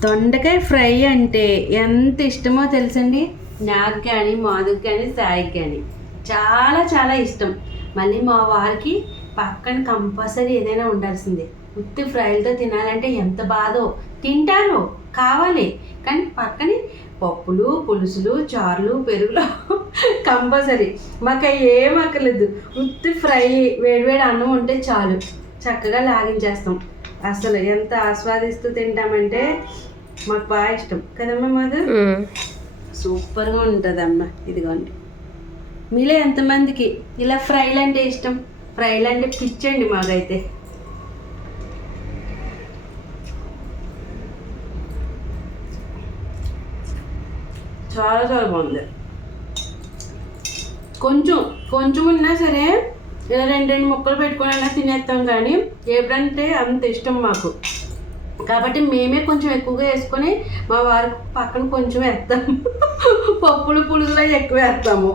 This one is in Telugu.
దొండకాయ ఫ్రై అంటే ఎంత ఇష్టమో తెలుసండి? నాకు కానీ మాధుకి కానీ సాయికి కానీ చాలా చాలా ఇష్టం. మళ్ళీ మా వారికి పక్కన కంపల్సరీ ఏదైనా ఉండాల్సిందే. ఉత్తి ఫ్రైలతో తినాలంటే ఎంత బాధో. తింటారు కావాలి. కానీ పక్కనే పప్పులు పులుసులు చారులు పెరుగులు కంపల్సరీ. మాకు ఏం అక్కర్లేదు. ఉత్తి ఫ్రై వేడివేడి అన్నం ఉంటే చాలు. చక్కగా లాగించేస్తాం. అసలు ఎంత ఆస్వాదిస్తూ తింటామంటే మాకు బాగా ఇష్టం. కదమ్మా మధు? సూపర్గా ఉంటుందమ్మా. ఇదిగోండి. మీలో ఎంతమందికి ఇలా ఫ్రైలు అంటే ఇష్టం? ఫ్రైలు అంటే పిచ్చండి మాకైతే. చాలా చాలా బాగుంది. కొంచెం కొంచెం ఉన్నా సరే ఇలా రెండు రెండు ముక్కలు పెట్టుకొని తినేస్తాం కానీ ఎప్పుడంటే అంత ఇష్టం మాకు. కాబట్టి మేమే కొంచెం ఎక్కువగా వేసుకొని మా వారికి పక్కన కొంచెం వేస్తాము పప్పులు పులుగులు అవి ఎక్కువ వేస్తాము.